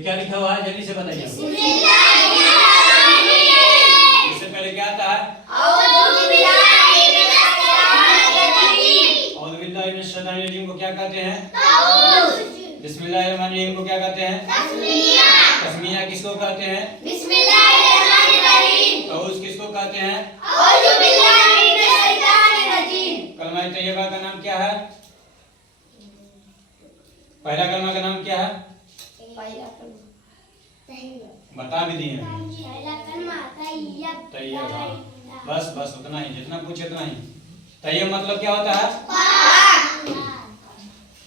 ये क्या लिखा हुआ है, जल्दी से बताइए। इससे पहले क्या आता है? औज़ु बिल्लाहि मिनश शैतानिर रजीम को क्या कहते हैं? बिस्मिल्लाहिर्रहमानिर्रहीम को क्या कहते हैं? तस्मिया किसको कहते हैं? औज़ किसको कहते हैं? कलमा तैयबा का नाम क्या है? पहला कलमा का नाम क्या है? बता भी दिए तैयबा। बस बस उतना ही, जितना पूछे उतना ही। तैयब मतलब क्या होता है?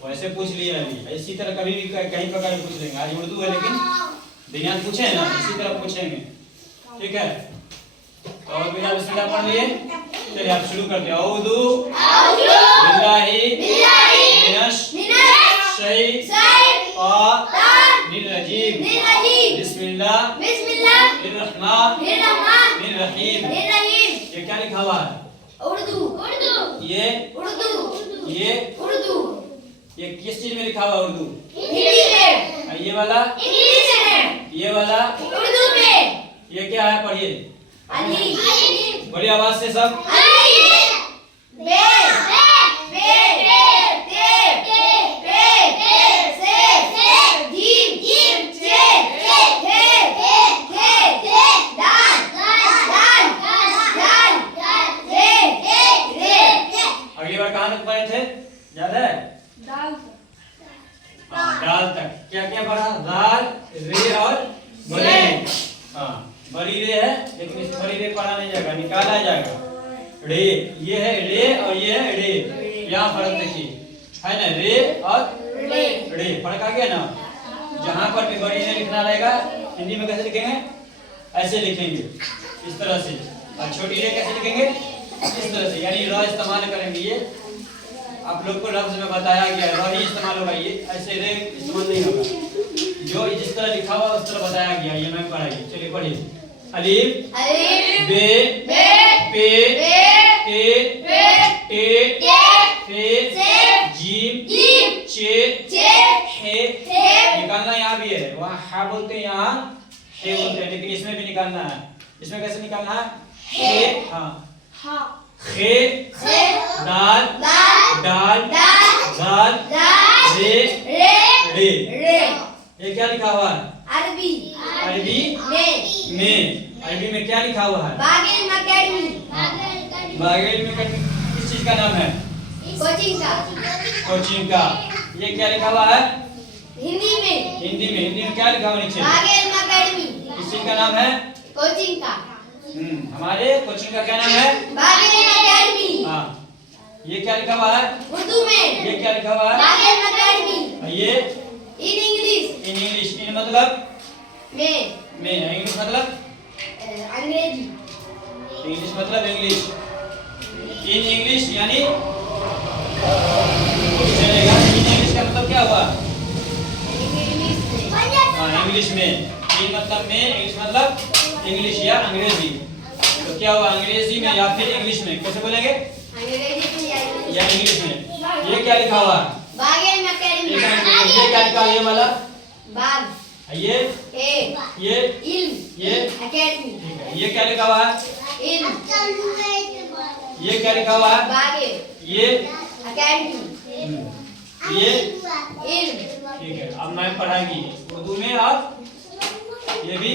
वैसे पूछ लिया अभी, इसी तरह कभी भी कहीं प्रकार पूछ लेंगे। आज उर्दू है लेकिन दुनिया पूछे ना, इसी तरह पूछेंगे, ठीक है। तो और बिना बिस्मिल्लाह पढ़ लिए, चलिए आप शुरू करते हैं। औज़ु बिल्लाहि मिनश शैतानिर रजीम बिस्मिल्लाहिर्रहमानिर रहीम। ये क्या लिखा हुआ है? उर्दू। ये उर्दू। ये किस चीज में लिखा हुआ है उर्दू? हिंदी में। ये वाला इंग्लिश में। ये वाला उर्दू में। ये क्या है, पढ़िए बड़ी आवाज से सब। अगली बार कहाँ तक पढ़े थे, याद है? दाल तक। क्या क्या पढ़ा? दाल, रे और बड़ी। हाँ, बड़ी रे है लेकिन इस बड़ी रे पढ़ा नहीं जाएगा, निकाला जाएगा। रे, ये है रे और ये है रे। यहाँ फर्क देखिए, है ना? रे और रे फर्क आ गया ना। जहाँ पर भी बड़ी रे लिखना रहेगा, हिंदी में कैसे लिखेंगे? ऐसे लिखेंगे, इस तरह से। और छोटी रे कैसे लिखेंगे? इस तरह से, यानी र इस्तेमाल करेंगे। ये आप लोग को लफ्ज में बताया गया है, र ही इस्तेमाल होगा, ये ऐसे रे इस्तेमाल नहीं होगा। जो जिस तरह लिखा हुआ उस तरह बताया गया, ये मैं पढ़ाइए। चलिए पढ़िए। अलीफ बे पे टे फे जीम चे हे। निकालना यहाँ भी है, वहाँ हा बोलते हैं, यहाँ हे बोलते हैं, लेकिन इसमें भी निकालना है। इसमें कैसे निकालना है? हे, हाँ, खे दाल दाल दाल रे रे। ये क्या लिखा हुआ है? अरबी में क्या लिखा हुआ है? बागेल में किस चीज का नाम है? कोचिंग का। ये क्या लिखा हुआ है? हिंदी में क्या लिखा हुआ नीचे? किस चीज का नाम है? कोचिंग का। हमारे कोचिंग का क्या नाम है? हाँ। ये क्या लिखा हुआ है? उर्दू में। ये क्या लिखा हुआ है? ये इन इंग्लिश। इन मतलब में। इंग्लिश मतलब अंग्रेजी। इंग्लिश मतलब इंग्लिश। इन इंग्लिश यानी चलेगा। इन इंग्लिश का मतलब क्या हुआ? हाँ, इंग्लिश में। इन मतलब में, इंग्लिश मतलब इंग्लिश या अंग्रेजी। तो क्या हुआ? अंग्रेजी में या फिर इंग्लिश में, कैसे बोलेंगे? या इंग्लिश में। ये क्या लिखा हुआ? ये क्या लिखा हुआ? ये वाला ये एकेडमी। ये क्या लिखा हुआ है? ये क्या लिखा हुआ है? ये एकेडमी। ये ठीक है। अब मैं पढ़ाएगी उर्दू में। अब ये भी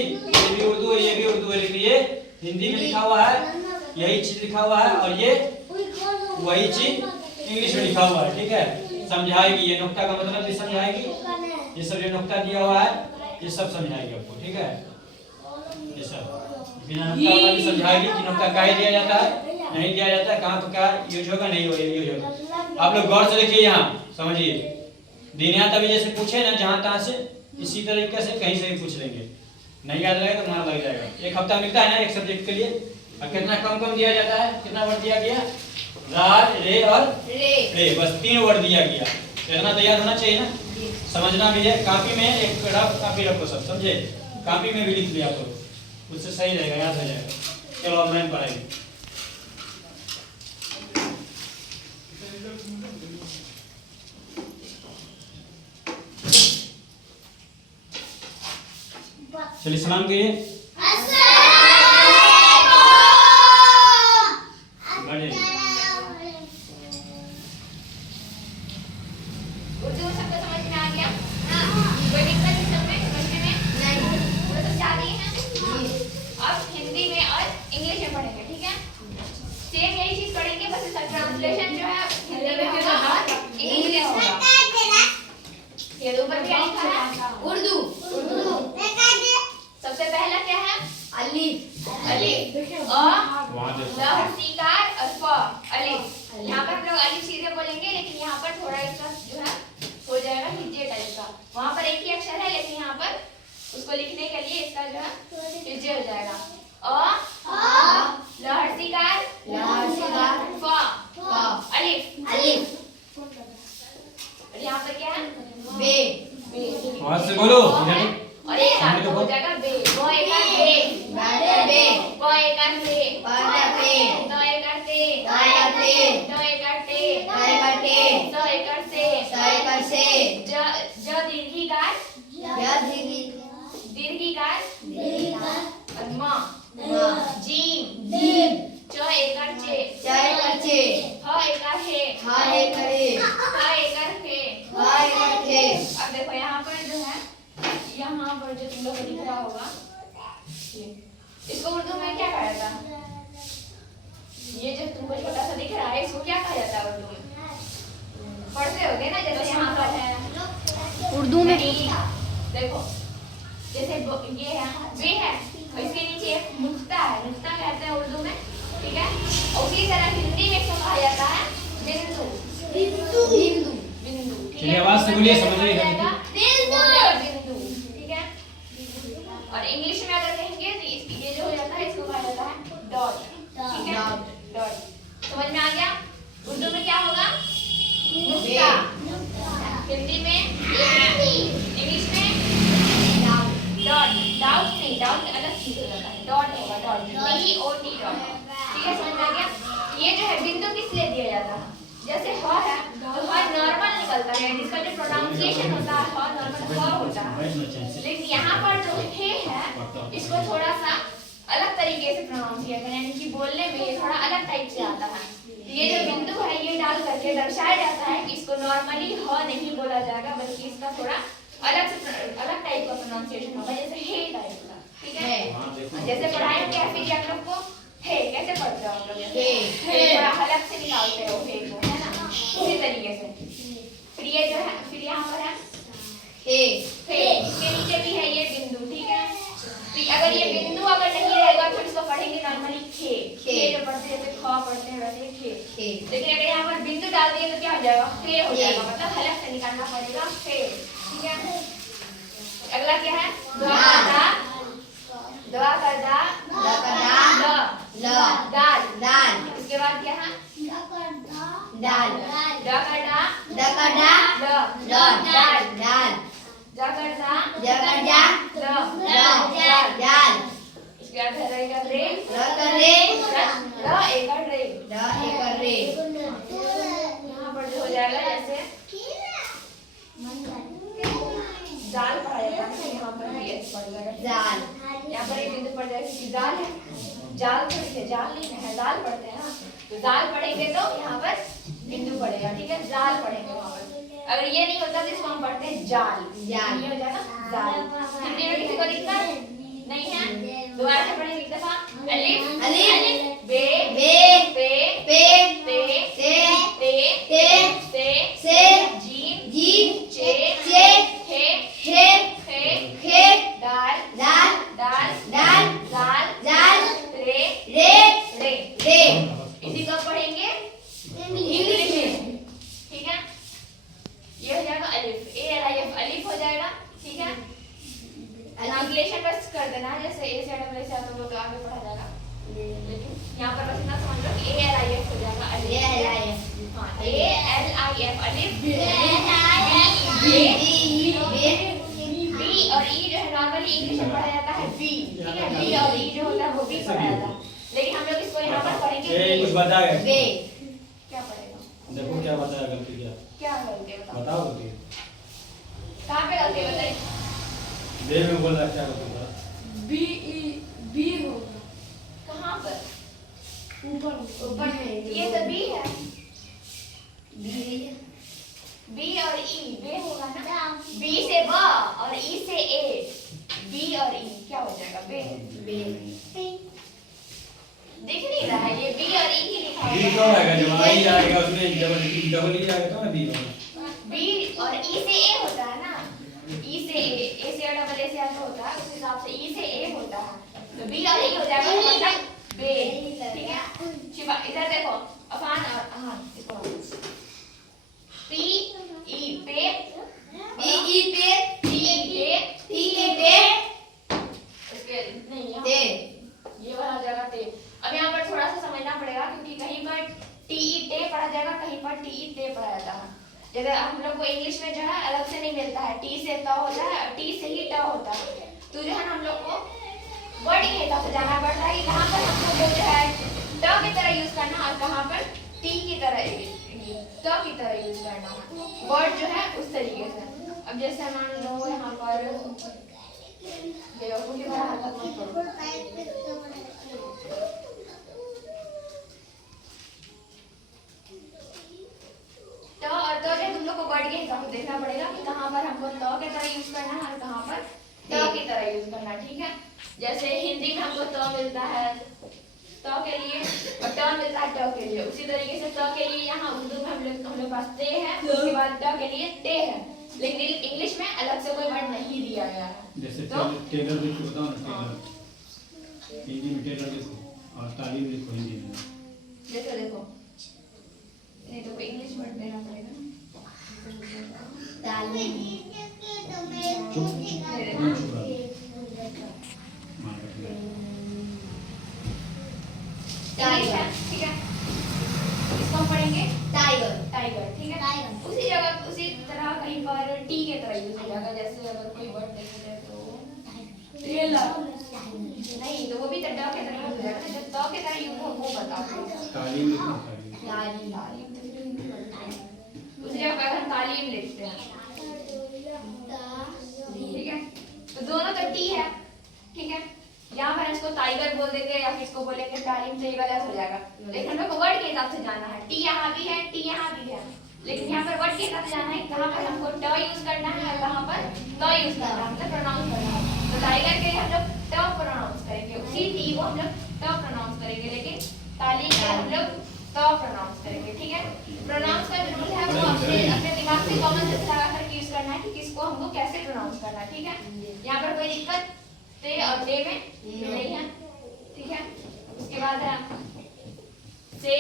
उर्दू है, ये भी उर्दू है, लेकिन ये हिंदी में लिखा हुआ है, यही चीज लिखा हुआ है, और ये वही चीज इंग्लिश में लिखा हुआ है, ठीक है। समझाएगी, ये नुक्ता का मतलब भी समझाएगी। ये सब जो नुक्ता दिया हुआ है ये सब समझाएगी आपको, ठीक है। ये सब बिना नुक्ता वाला भी समझाएगी कि नुक्ता काहे दिया जाता है, नहीं दिया जाता है, कहाँ पर क्या यूज होगा, नहीं होगा, यूज होगा। आप लोग गौर से देखिए, यहाँ समझिए। दुनिया तभी जैसे पूछे ना जहाँ तहाँ से, इसी तरीके से कहीं से भी पूछ लेंगे। नहीं याद रहेगा तो वहाँ लग जाएगा। एक हफ्ता मिलता है ना एक सब्जेक्ट के लिए, और कितना कम दिया जाता है? कितना वर्ड दिया गया? राज, रे और रे, बस 3 वर्ड दिया गया। इतना तैयार होना चाहिए ना, समझना भी है। कॉपी में एक रफ कॉपी रखो, सब समझे? कॉपी में भी लिख लिया तो उससे सही रहेगा, याद हो जाएगा। चलो अब मैं पढ़ाएंगे। चलिए सलाम कहिए। बढ़िया। उर्दू सबको समझ में आ गया? कोई दिक्कत नहीं समझने में? नहीं। पूरा समझा दिए हैं? अब हिंदी में और इंग्लिश में पढ़ेंगे, ठीक है? सेम यही चीज पढ़ेंगे, बस इसका ट्रांसलेशन जो है हिंदी में होगा और इंग्लिश में होगा। ये ऊपर क्या लिखा है? उर्दू। सबसे पहला क्या है? अलिफ। अलिफ लहसीकार और फ अलिफ। यहाँ पर लोग अलिफ सीधे बोलेंगे, लेकिन यहाँ पर थोड़ा इसका जो है हो जाएगा हिज्जे टाइप का। वहाँ पर एक ही अक्षर है, लेकिन यहाँ पर उसको लिखने के लिए इसका जो है हिज्जे हो जाएगा। लहसीकार फ अलिफ। और यहाँ पर क्या है? बे। आवाज से बोलो। और ये आपका हो जाएगा बे। वो एक आर बे। बे। वो एक आर बे। बे। दो एक आर ते। ते। दो एक आर ते। ते। दो एक आर से। से। ज दीर्घिकार। दीर्घिकार। और म। जीम। च एक आर चे। ह एक आर हे। ह एक आर हे। अब देखो यहाँ पर जो है, यहाँ पर जो तुम लोग को दिख रहा होगा, इसको उर्दू में क्या कहा जाता है? ये जो तुमको छोटा सा दिख रहा है, इसको क्या कहा जाता है उर्दू में? पढ़ते होगे ना, जैसे यहाँ पर है उर्दू में। देखो जैसे ये है बे है, और इसके नीचे एक नुक्ता है, नुक्ता कहते हैं उर्दू में, ठीक है? और उसी तरह हिंदी में इसको कहा जाता है बिंदु। बिंदु। ठीक है? आवाज से बोलिए, समझ रही है? बिंदु। ठीक है? और इंग्लिश में अगर कहेंगे तो ये जो हो जाता है, इसको कहा जाता है डॉट। ठीक है? डॉट। समझ में आ गया? उर्दू में क्या होगा? नुक्ता। हिंदी में, इंग्लिश में डॉट। डाउट नहीं, डाउट अलग चीज हो जाता है, डॉट होगा, डॉट। DOT dot. ठीक है? समझ में आ गया? ये जो है बिंदु किस लिए दिया जाता है? जैसे ह है तो ह नॉर्मल निकलता है, इसका जो प्रोनाउंसिएशन होता है ह नॉर्मल ह होता है, लेकिन यहाँ पर जो हे है इसको थोड़ा सा अलग तरीके से प्रोनाउंस किया जाता है, यानी कि बोलने में ये थोड़ा अलग टाइप से आता है। ये जो बिंदु है ये डाल करके दर्शाया जाता है कि इसको नॉर्मली ह नहीं बोला जाएगा, बल्कि इसका थोड़ा अलग टाइप का प्रोनाउंसिएशन होगा, जैसे हे टाइप का। ठीक है? जैसे पढ़ाई में कैसे आप लोग को हे कैसे पढ़ते हो आप लोग? हे थोड़ा अलग से निकालते हो हे को, है ना? उसी तरीके से। फिर ये जो है, फिर यहाँ पर है हे। इसके नीचे भी है ये बिंदु। ठीक है? फिर अगर ये बिंदु अगर नहीं रहेगा तो इसको पढ़ेंगे नॉर्मली खे। जो पढ़ते हैं जैसे ख पढ़ते हैं वैसे खे। लेकिन अगर यहाँ पर बिंदु डाल दिए तो क्या हो जाएगा? हे हो जाएगा, मतलब अलग से निकालना पड़ेगा हे। ठीक है? अगला क्या है? दुआ कर दा दाल। इसके बाद क्या है? दाल। इसके बाद रहेगा रे। यहाँ पर जो हो जाएगा जैसे दाल पढ़ा जाएगा, यहाँ पर ये पड़ जाएगा दाल। यहाँ पर एक बिंदु पड़ जाएगा कि दाल है, जाल पढ़ते जाल नहीं है, दाल पढ़ते हैं ना, तो दाल पढ़ेंगे तो यहाँ पर बिंदु पड़ेगा। ठीक है? जाल पढ़ेंगे वहाँ पर। अगर ये नहीं होता तो इसको हम पढ़ते हैं जाल। ये हो जाएगा जाल। हिंदी में किसी को दिक्कत नहीं है? दोबारा से पढ़ेंगे एक दफा। अलिफ बे पे ते जीम चे हे दाल रे। इसी को पढ़ेंगे इंग्लिश में। ठीक है? ये हो जाएगा अलिफ, ALIF अलिफ हो जाएगा। ठीक है? ट्रांसलेशन बस कर देना, जैसे ए से डबल से आता है तो आगे पढ़ा जाएगा, लेकिन यहाँ पर बस इतना समझ लो ALIF हो जाएगा। अलिफ हाँ, ALIF अलिफ। बी और ई जो है नॉर्मली इंग्लिश में पढ़ा जाता है बी। ठीक है? बी और ई जो होता है वो भी पढ़ा जाता है, लेकिन हम लोग इसको यहाँ पर पढ़ेंगे कुछ बताएगा बे। क्या पढ़ेगा? देखो क्या बताया, गलती क्या गलती है बताओ। गलती कहाँ पे गलती बताई? बे में बोल रहा क्या गलती था? बी होगा कहाँ पर? ऊपर में ये तो बी है। बी और ई बे होगा ना। बी से ब और ई से ए। बी और ई क्या हो जाएगा? बे। दिख नहीं रहा है ये बी और ई ही लिखा बी है। क्यों आएगा? जब आई जाएगा उसमें डबल ई आएगा तो ना बी होगा। बी और ई से ए होता है ना। ई से ए से डबल ए से ऐसा होता है, उस हिसाब से ई से ए होता है, तो बी और ई हो जाएगा तो मतलब बे। ठीक है शिवा, इधर देखो अफान और हाँ इसको पी ई पे, बी ई पे टी पे, टी ई पे इसके नहीं यहाँ ते ये वाला जगह ते। अब यहाँ पर थोड़ा सा समझना पड़ेगा क्योंकि कहीं पर टी ई टे पढ़ा जाएगा, कहीं पर टी ई ते पढ़ा जाता है। जैसे हम लोग को इंग्लिश में जो है अलग से नहीं मिलता है, टी से ट होता है और टी से ही ट होता है। तो जो है हम लोग को वर्ड की हिसाब से जाना पड़ता है कि कहाँ पर हम लोग जो है ट की तरह यूज करना और कहाँ पर टी की तरह ट की तरह यूज करना है वर्ड जो है उस तरीके से। अब जैसे मान लो यहाँ पर बेवकूफी भरा हरकत मत करो। तो और तो जो तुम लोग को वर्ड के हिसाब से देखना पड़ेगा कि कहाँ पर हमको तो की तरह यूज करना है और कहाँ पर ट की तरह यूज करना है। ठीक है जैसे हिंदी में हमको तो मिलता है तो के लिए और ट मिलता है ट के लिए, उसी तरीके से तो के लिए यहाँ उर्दू में हम लोग पास ते है, उसके बाद ट के लिए टे है, लेकिन इंग्लिश में अलग से कोई वर्ड नहीं दिया गया है। जैसे तो टेलर लिखो, बताओ ना टेलर। हिंदी में टेलर लिखो और तालीम लिखो हिंदी में। जैसे देखो नहीं तो कोई इंग्लिश वर्ड देना पड़ेगा ना। टाइगर ठीक है इसको हम पढ़ेंगे टाइगर टाइगर। ठीक है टाइगर। उसी जगह उसी तरह कहीं पर टी के तरह यूज हो जाएगा। जैसे अगर कोई वर्ड देखे तो नहीं तो वो भी तो ड के तरह यूज हो जाएगा ना। जब तो के तरह यूज हो वो बताओ। तालीम लिखो तालीम। तालीम तो फिर हिंदी वर्ड है। उसी जगह पर हम तालीम लिखते हैं। ठीक है तो दोनों तो टी है। ठीक है यहाँ पर इसको टाइगर बोल देंगे या फिर इसको बोलेंगे तालीम, तो ये गलत हो जाएगा। लेकिन हम लोग को वर्ड के हिसाब से जाना है। टी यहाँ भी है टी यहाँ भी है, लेकिन यहाँ पर वर्ड के हिसाब से जाना है कहाँ पर हमको ट यूज करना है और कहाँ पर त यूज करना है, मतलब प्रोनाउंस करना है। तो टाइगर के लिए हम लोग ट प्रोनाउंस करेंगे, उसी टी को हम लोग ट प्रोनाउंस करेंगे, लेकिन तालीम के हम लोग त प्रोनाउंस करेंगे। ठीक है प्रोनाउंस का रूल है वो अपने दिमाग से कॉमन सेंस लगा कर यूज करना है कि किसको हमको कैसे प्रोनाउंस करना है। ठीक है यहाँ पर कोई दिक्कत ते और दे में नहीं है। ठीक है उसके बाद है से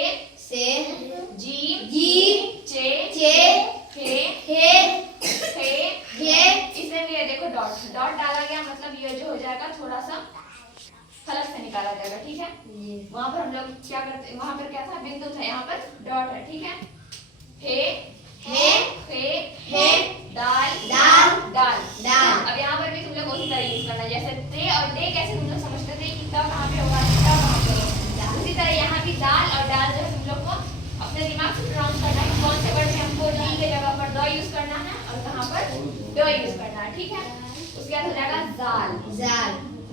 जी चे हे इसमें भी है देखो डॉट डाला गया, मतलब ये जो हो जाएगा थोड़ा सा फलक से निकाला जाएगा। ठीक है वहां पर हम लोग क्या करते, वहां पर क्या था बिंदु था, यहाँ पर डॉट है। ठीक है हे दाल अब यहाँ पर भी तुम लोग उसी तरह यूज करना है। जैसे ते और डे कैसे तुम लोग समझते थे कि ट कहाँ पे होगा ट कहाँ पे होगा, उसी तरह यहाँ भी दाल और डाल जो है तुम लोग को अपने दिमाग से प्रोनाउंस करना है कौन से वर्ड में हमको डी के जगह पर द यूज करना है और कहाँ पर ड यूज करना है। ठीक है उसके बाद हो जाएगा जाल।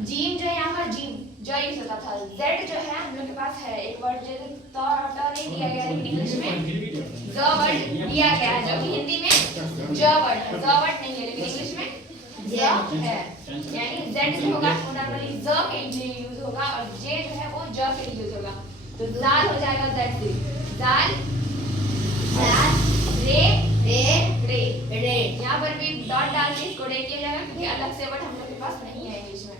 जीम जो है यहाँ पर जीम ज यूज होता था। जेड जो है हम लोग के पास है एक वर्ड जैसे तो नहीं दिया गया, लेकिन इंग्लिश में ज वर्ड दिया गया है, जो कि हिंदी में ज वर्ड है। ज वर्ड नहीं है लेकिन इंग्लिश में ज है, यानी जेड जो होगा वो नॉर्मली ज के लिए यूज होगा और जे जो है वो ज के लिए यूज होगा। तो जाल हो जाएगा जेड से जाल रे। यहाँ पर भी डॉट डाल के इसको रे किया जाएगा क्योंकि अलग से वर्ड हम लोग के पास नहीं है इंग्लिश में।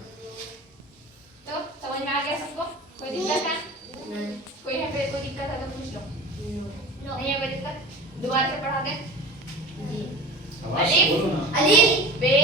तो समझ में आ गया सबको? कोई दिक्कत है? कोई है फिर कोई दिक्कत है तो पूछ लो। नहीं है कोई दिक्कत? दोबारा से पढ़ा दे। अलिफ बे